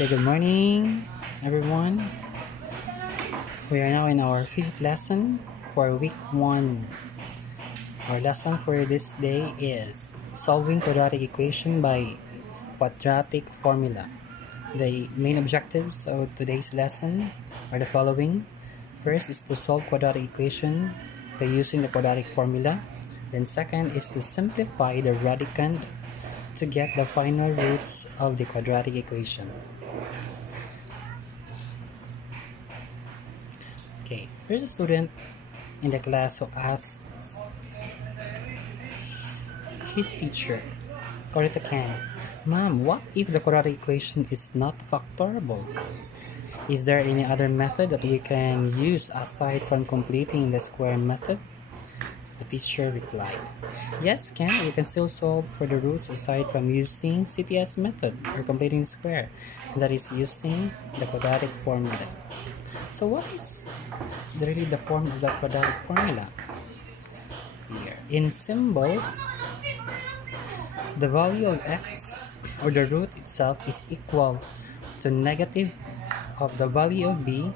Okay, good morning, everyone. We are now in our fifth lesson for week 1. Our lesson for this day is solving quadratic equation by quadratic formula. The main objectives of today's lesson are the following. First is to solve quadratic equation by using the quadratic formula. Then second is to simplify the radicand to get the final roots of the quadratic equation. Okay, here's a student in the class who asks his teacher, Quadratic, "Ma'am, what if the quadratic equation is not factorable? Is there any other method that we can use aside from completing the square method?" The teacher replied, "Yes, Ken, we can still solve for the roots aside from using CTS method or completing the square, that is using the quadratic formula." So what is really the form of the quadratic formula? Here, in symbols, the value of x or the root itself is equal to negative of the value of b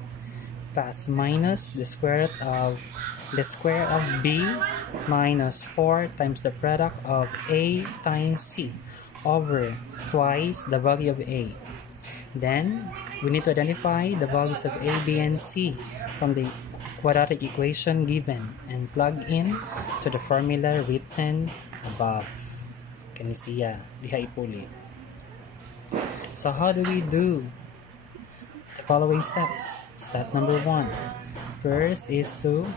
plus minus the square root of b minus 4 times the product of a times c over twice the value of a. Then we need to identify the values of a, b, and c from the quadratic equation given and plug in to the formula written above. Can you see? Diha ipuli. So how do we do the following steps? Step number 1. First is to,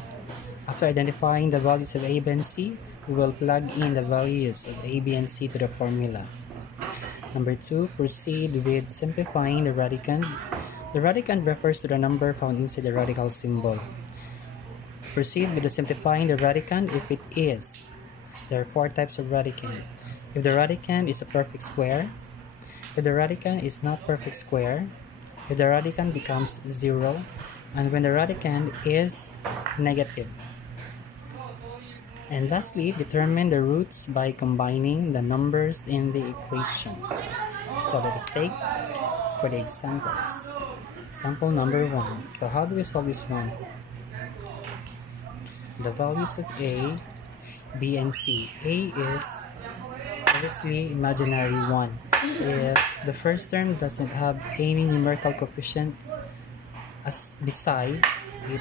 after identifying the values of a, b, and c, we will plug in the values of a, b, and c to the formula. Number 2, proceed with simplifying the radicand. The radicand refers to the number found inside the radical symbol. Proceed with the simplifying the radicand if it is. There are 4 types of radicand. If the radicand is a perfect square, if the radicand is not perfect square, if the radicand becomes 0, and when the radicand is negative. And lastly, determine the roots by combining the numbers in the equation. So let us take for the examples. Example number 1. So how do we solve this one? The values of a, b, and c. A is obviously imaginary 1. If the first term doesn't have any numerical coefficient as beside, it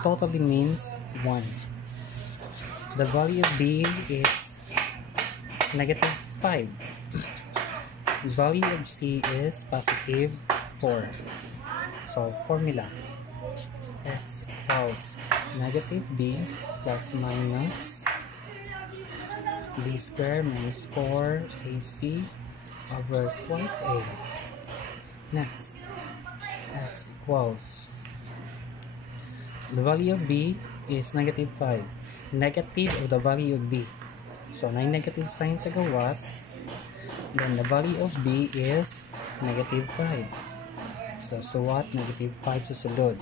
totally means 1. The value of b is negative 5. The value of c is positive 4. So formula, x equals negative b plus minus b squared minus 4ac over twice a. Next, x equals, the value of b is negative 5. Negative of the value of b. So, 9 negative signs sa gawas. Then, the value of b is negative 5. So what? Negative 5 sa sulod.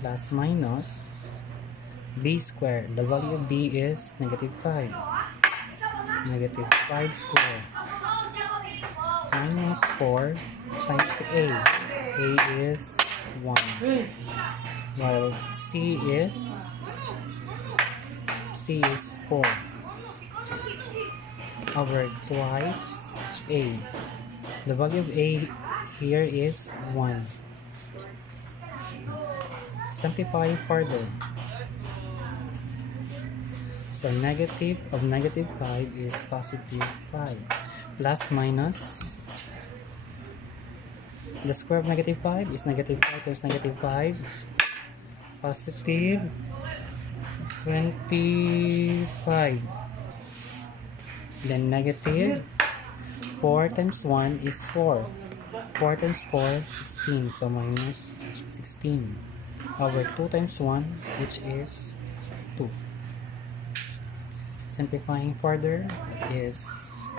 Plus minus b squared. The value of b is negative 5. Negative 5 squared. Minus 4 times a. A is 1. While c is 4 over twice a. The value of a here is 1. Simplify further. So negative of negative 5 is positive 5. Plus minus, the square of negative 5 is negative 5 times negative 5. Positive 25. Then negative 4 times 1 is 4. 4 times 4, 16. So minus 16 over 2 times 1, which is 2. Simplifying further is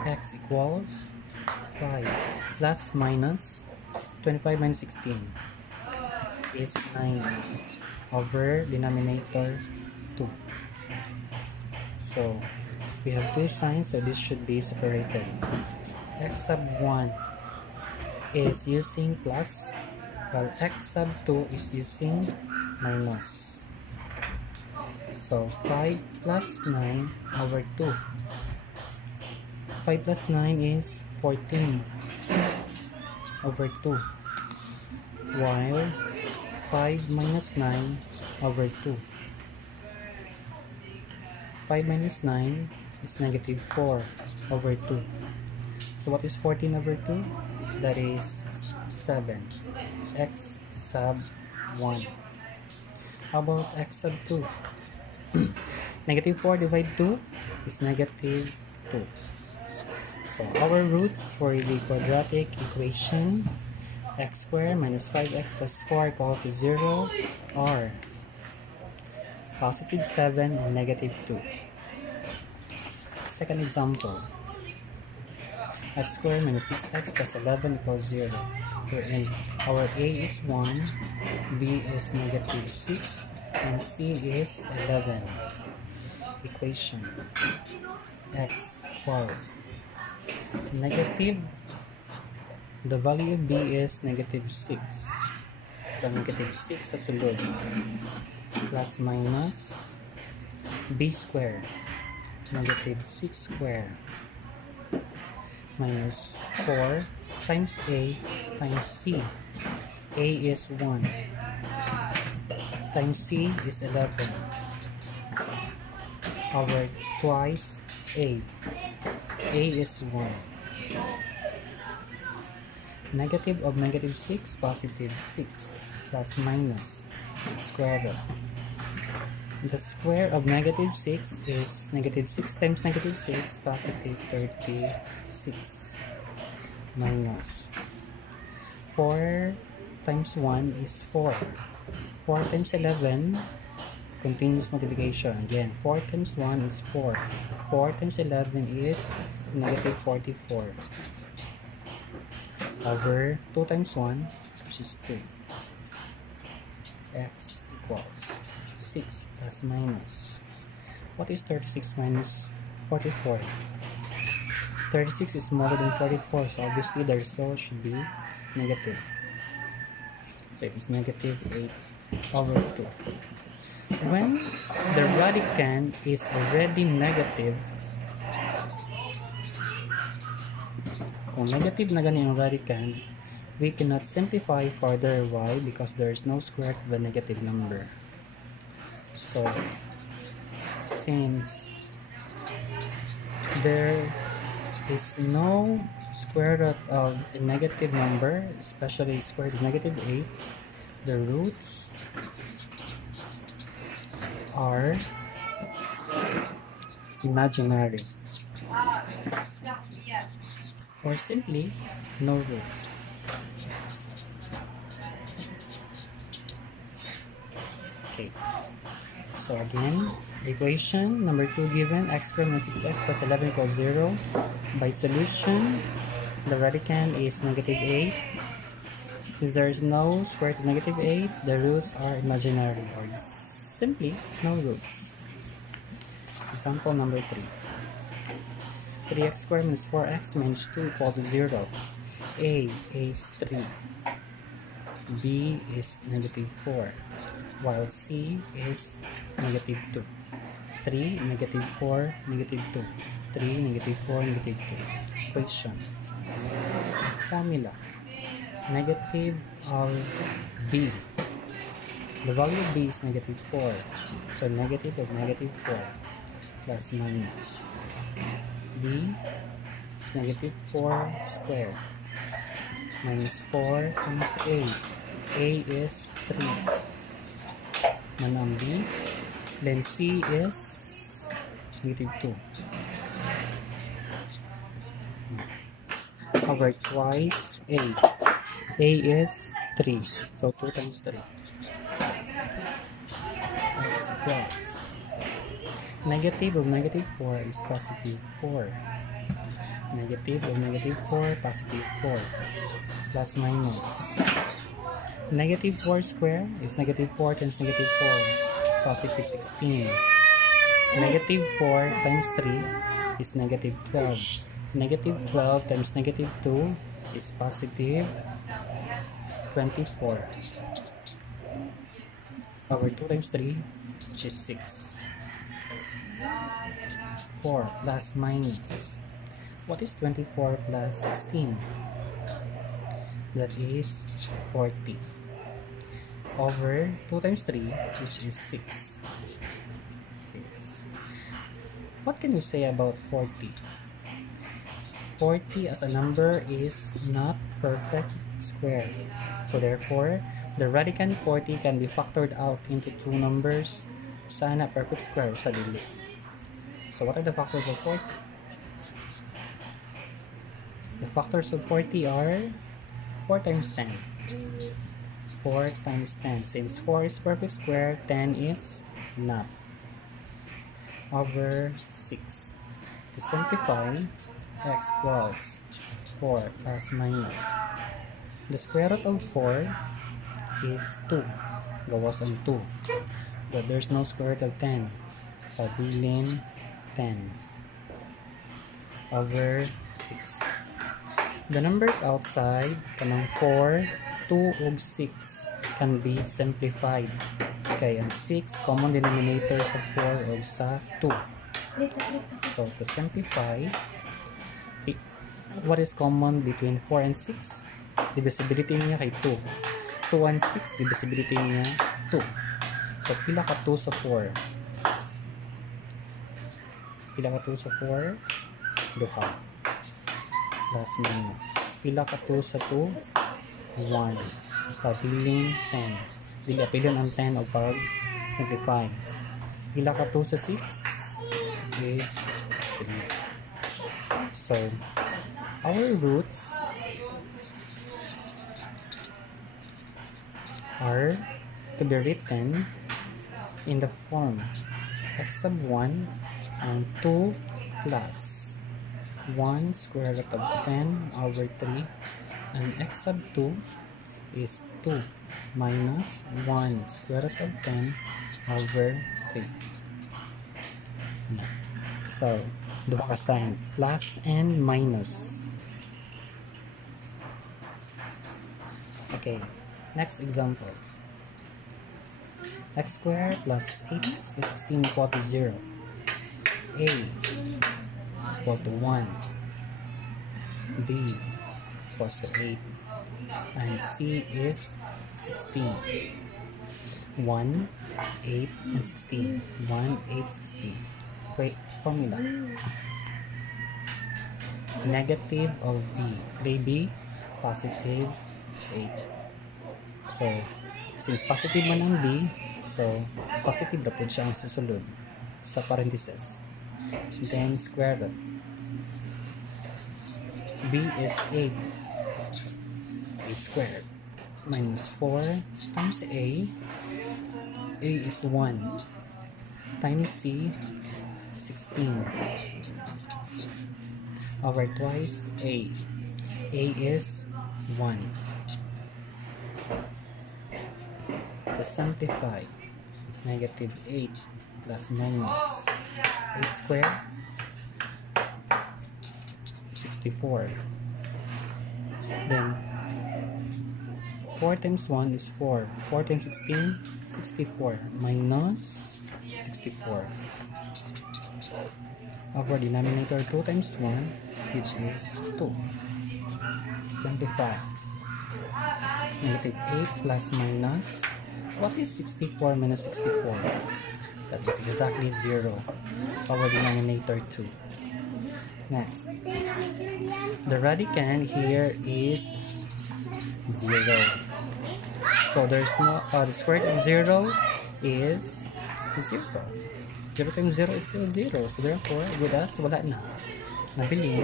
x equals 5 plus minus 25 minus 16 is 9 over denominator 2. So we have 2 signs, so this should be separated. X sub 1 is using plus, while x sub 2 is using minus. So 5 plus 9 over 2. 5 plus 9 is 14 over 2, while 5 minus 9 over 2. 5 minus 9 is negative 4 over 2. So what is 14 over 2? That is 7. X sub 1. How about x sub 2? Negative 4 divided 2 is negative 2. So our roots for the quadratic equation x squared minus 5x plus 4 equal to 0 are positive 7 and negative 2. Second example, x squared minus 6x plus 11 equals 0, wherein our a is 1, b is negative 6, and c is 11. Equation x equals negative, the value of b is negative 6, so negative 6 sa sulod, plus minus b squared, negative 6 squared, minus 4 times a times c. A is 1 times c is 11 over twice a. A is 1. Negative of negative 6, positive 6, plus minus square root. The square of negative 6 is negative 6 times negative 6, positive 36, minus 4 times 1 is 4. 4 times 11, continuous multiplication. Again, 4 times 1 is 4. 4 times 11 is negative 44. Over 2 times 1, which is 2. X equals 6 plus minus. What is 36 minus 44? 36 is smaller than 44, so obviously the result should be negative. So it is negative 8 over 2. When the radicand is already negative, kung negative na gani ang radicand, we cannot simplify further. Why? Because there is no square to the negative number. So since there is no square root of a negative number, especially square root of negative 8, the roots are imaginary, or simply no roots. Okay, so again, equation number 2 given, x squared minus 6x plus 11 equals 0. By solution, the radicand is negative 8. Since there is no square root of negative 8, the roots are imaginary, or simply no roots. Example number 3. 3x squared minus 4x minus 2 equal to 0. A is 3. B is negative 4. While C is negative 2. 3, negative 4, negative 2. 3, negative 4, negative 2. Equation. Formula. Negative of B. The value of B is negative 4. So negative of negative 4 plus minus. B is negative 4 squared minus 4 times A. A is 3. Manang B. Then C is negative 2. Over twice A. A is 3. So 2 times 3. Plus. Negative of negative 4 is positive 4. Negative of negative 4, positive 4. Plus minus. Negative 4 square is negative 4 times negative 4. Positive 16. Negative 4 times 3 is negative 12. Negative 12 times negative 2 is positive 24 over 2 times 3, which is 6. 4 plus minus. What is 24 plus 16? That is 40 over 2 times 3, which is 6. Yes. What can you say about 40? 40 as a number is not perfect square. So therefore, the radicand 40 can be factored out into two numbers. Sana perfect square sa dili. So what are the factors of 40? The factors of 40 are 4 times 10. 4 times 10. Since 4 is perfect square, 10 is not. Over 6. To simplify, x equals 4 plus minus. The square root of 4 is 2. Gawas on 2. But there's no square root of 10. So, bilin 10 over 6. The numbers outside, kanang 4, 2, ug 6 can be simplified. Okay, and 6, common denominator sa 4 o sa 2. So, to simplify, what is common between 4 and 6? Divisibility niya kay 2. 2 and 6, divisibility niya 2. So, pila ka 2 sa 4? Pila ka 2 sa 4? Duha. Plus minus. Pila ka 2 sa 2? 1. So, bilin 10. Dili apilon ang 10 o pag simplify. Pila ka 2 sa 6? Is 3. So, our roots are to be written in the form x sub 1 and 2 plus 1 square root of 10 over 3, and x sub 2 is 2 minus 1 square root of 10 over 3. So, duha ka sign, plus and minus. Okay, next example. X squared plus 8x to 16 equal to 0. A is equal to 1. B equals to 8. And C is 16. 1, 8, and 16. 1, 8, 16. Great formula. Negative of B. Play B, positive 8. So, since positive man ang B, so positive na po siya ang susunod sa parenthesis. Then square root. B is 8. 8 squared minus 4 times A. A is 1 times C, 16 over twice A. A is 1. To simplify, negative 8 plus minus 8 squared, 64. Then 4 times 1 is 4. 4 times 16, 64 minus 64 over denominator 2 times 1, which is 2. Simplify. Negative 8 plus minus. What is 64 minus 64? That is exactly 0 over denominator 2. Next. The radicand here is 0. So there's no, the square root of 0 is 0. 0 times 0 is still 0. So therefore, with us, wala na. Nabili,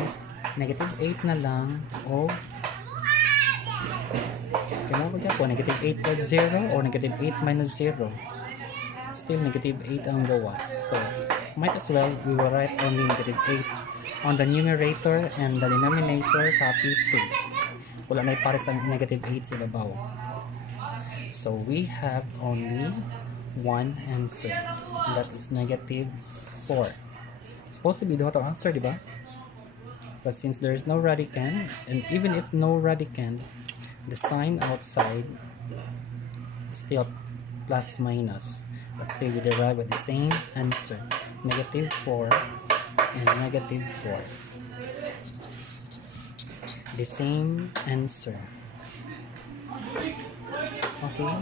negative 8 na lang o kailangan ko dyan po, negative 8 plus 0 or negative 8 minus 0. Still negative 8 ang gawas. So, might as well, we will write only negative 8 on the numerator and the denominator, copy 2. Wala na ipares ang negative 8 sa babaw. So, we have only one answer. And that is negative 4. Supposed to be the total answer, di ba? But since there is no radicand, and even if no radicand, the sign outside is still plus minus. But still we derive at the same answer, negative 4 and negative 4. The same answer. Okay?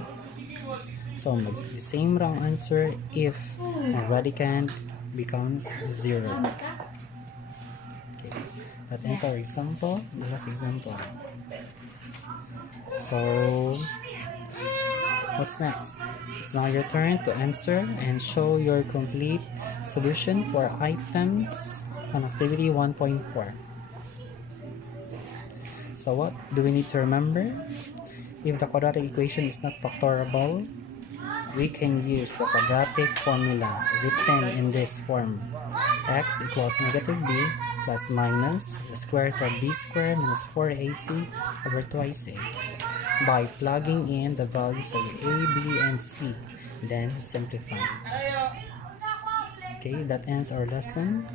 So the same wrong answer if a radicand becomes 0. Okay. That ends our example, the last example. So what's next? It's now your turn to answer and show your complete solution for items on activity 1.4. So what do we need to remember? If the quadratic equation is not factorable, we can use the quadratic formula written in this form. X equals negative b plus minus the square root of b squared minus 4ac over twice a, by plugging in the values of a, b, and c, then simplifying. Okay, that ends our lesson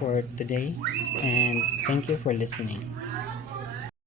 for today, and thank you for listening.